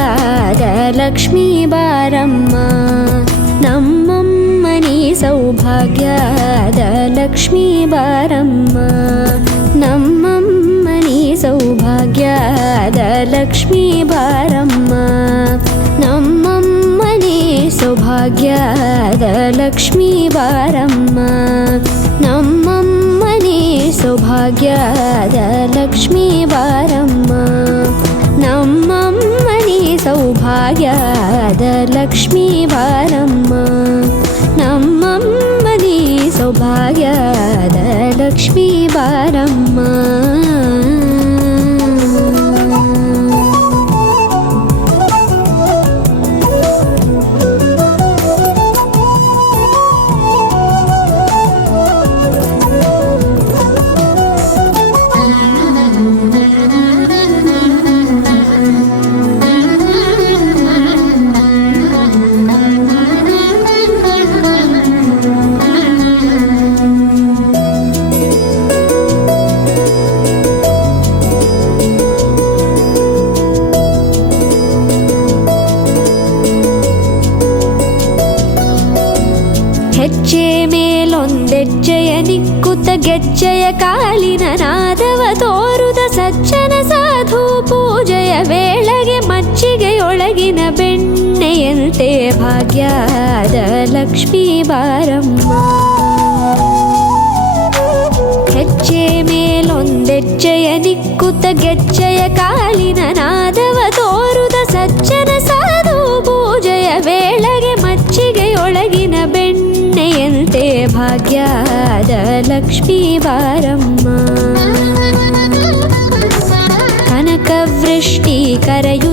ಸೌಭಾಗ್ಯದ ಲಕ್ಷ್ಮೀ ಬಾರಮ್ಮ ನಮ್ಮಮ್ಮನಿ ಸೌಭಾಗ್ಯದ ಲಕ್ಷ್ಮೀ ಬಾರಮ್ಮ ನಮ್ಮಮ್ಮನಿ ಸೌಭಾಗ್ಯದ ಲಕ್ಷ್ಮೀ ಬಾರಮ್ಮ ನಮ್ಮಮ್ಮನಿ ಸೌಭಾಗ್ಯದ ಲಕ್ಷ್ಮೀ ಬಾರಮ್ಮ ನಮ್ಮಮ್ಮನಿ ಸೌಭಾಗ್ಯದ ಲಕ್ಷ್ಮೀ ಬಾರಮ್ಮ ನಮ್ಮಮ್ಮನಿ ಸೌಭಾಗ್ಯದ ಲಕ್ಷ್ಮೀ ಬಾರಮ್ಮ ನಮ್ಮಮ್ಮನಿ ಸೌಭಾಗ್ಯದ ಲಕ್ಷ್ಮೀ ಬಾರಮ್ಮ ಹೆಜ್ಜೆ ಮೇಲೊಂದೆಜ್ಜೆಯ ನಿಕ್ಕುತ್ತ ಗೆಜ್ಜೆಯ ಕಾಲಿನ ನಾದವ ತೋರುದ ಸಜ್ಜನ ಸಾಧು ಪೂಜೆಯ ವೇಳೆಗೆ ಮಜ್ಜಿಗೆಯೊಳಗಿನ ಬೆಣ್ಣೆಯಂತೆ ಭಾಗ್ಯದ ಲಕ್ಷ್ಮೀ ಬಾರಮ್ಮ ಹೆಜ್ಜೆ ಮೇಲೊಂದೆಜ್ಜೆಯ ನಿಕ್ಕುತ್ತ ಗೆಜ್ಜೆಯ ಕಾಲಿನ ನಾದವ ತೋರುದ ಸಜ್ಜನ ಸಾಧು ಪೂಜೆಯ ವೇಳೆಗೆ ಮಜ್ಜಿಗೆಯೊಳಗಿನ ಬೆಣ್ಣೆಯಂತೆ ಭಾಗ್ಯದ ಲಕ್ಷ್ಮೀ ಬಾರಮ್ಮ ಕನಕವೃಷ್ಟಿ ಕರೆಯು